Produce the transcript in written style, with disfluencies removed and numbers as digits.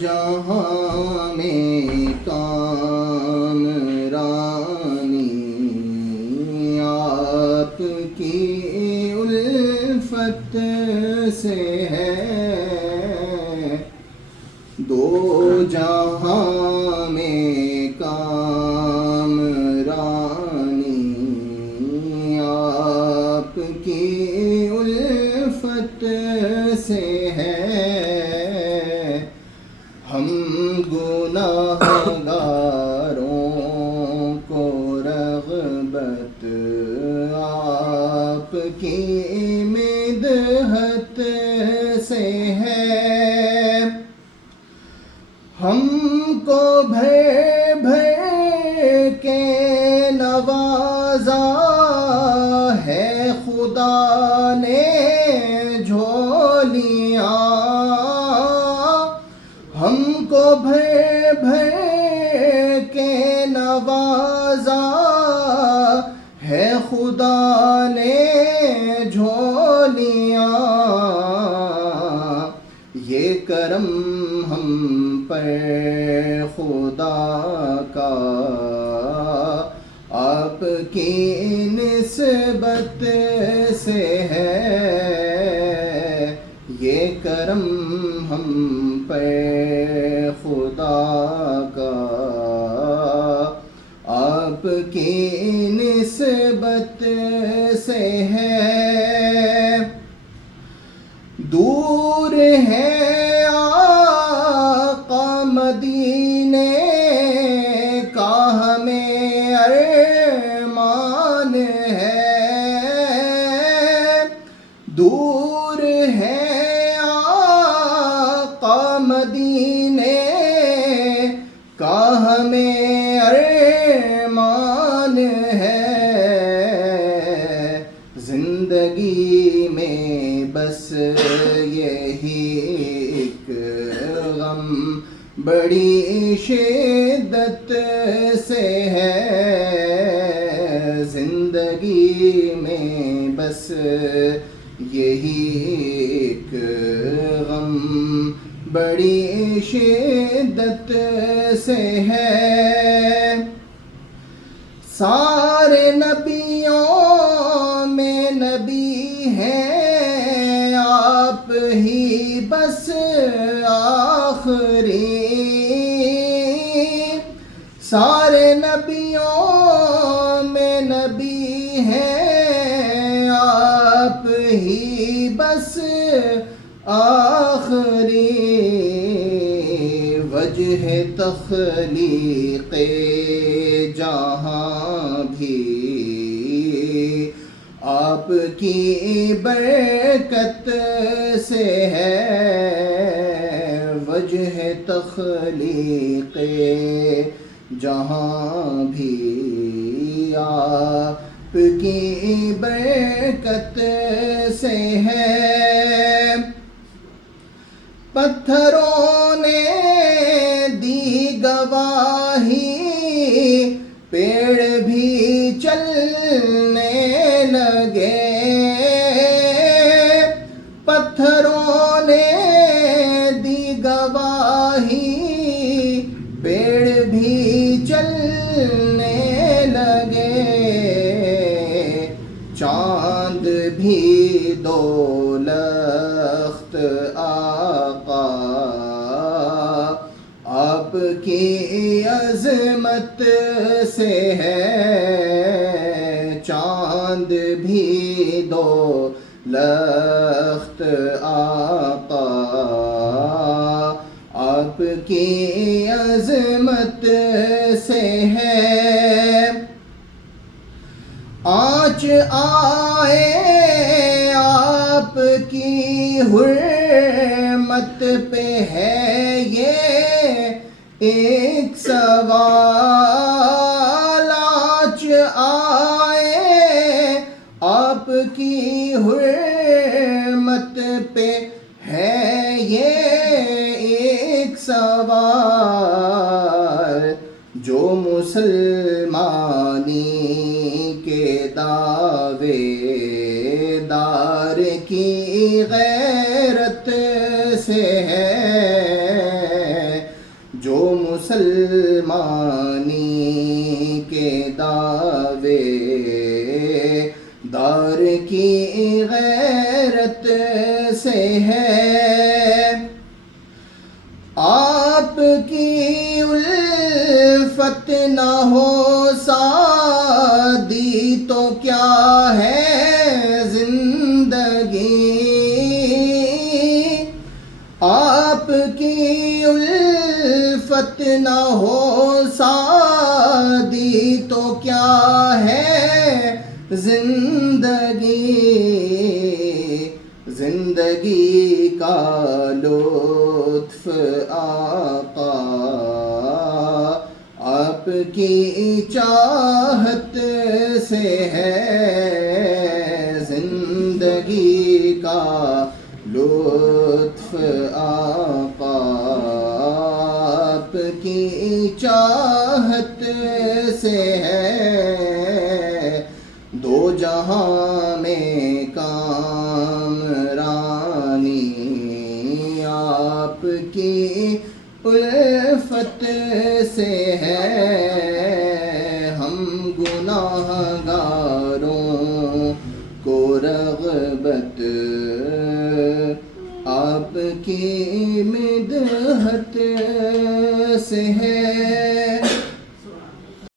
جہاں میں کامرانی آپ کی الفت سے ہے، دو جہاں میں کامرانی آپ کی الفت سے ہے، ہم گناہگاروں کو رغبت آپ کی مدحت سے ہے، ہم کو بھر بھر کے نوازا ہے خدا نے جھولیاں، ہم کو بھر بھر کے نوازا ہے خدا نے جھولیاں، یہ کرم ہم پر خدا کا آپ کی نسبت سے ہے، یہ کرم ہم پر خدا کا آپ کی نسبت سے ہے، دور ہے آقا مدینے کا ہمیں ارمان ہے، دور ہے آقا مدینے کا ہمیں ارمان ہے، زندگی میں بس یہی ایک غم بڑی شدت سے ہے، زندگی میں بس یہی ایک غم بڑی شدت سے ہے، سارے نبیوں میں نبی ہیں آپ ہی بس آخری، سارے نبیوں میں نبی ہیں آپ ہی بس آخری، وجہ تخلیق جہاں بھی آپ کی برکت سے ہے، وجہ تخلیق جہاں بھی آپ کی برکت سے ہے، پتھروں نے دی گواہی پیڑ بھی چلنے لگے، پتھروں نے دی گواہی پیڑ بھی چلنے لگے، چاند بھی دولخت آقا آپ کی عظمت سے ہے، چاند بھی دولخت آقا آپ کی عظمت سے ہے، آنچ آئے آپ کی حرمت پہ ہے یہ ایک سوال، آنچ آئے آپ کی حرمت پہ ہے یہ ایک سوال، جو مسلمانی کے دعوے دار کی غیرت سے ہے، مسلمانی کے دعوے دار کی غیرت سے ہے، آپ کی الفت نہ ہو سعادی تو کیا ہے زندگی، آپ کی الفت نہ ہو سعادی تو کیا ہے زندگی، زندگی کا لطف آقا آپ کی چاہت سے ہے، زندگی کا لطف آقا آپ کی چاہت سے ہے، دو جہاں میں کامرانی آپ کی الفت سے ہے، ہم گناہ گاروں کو رغبت آپ کی مدحت سے ہے۔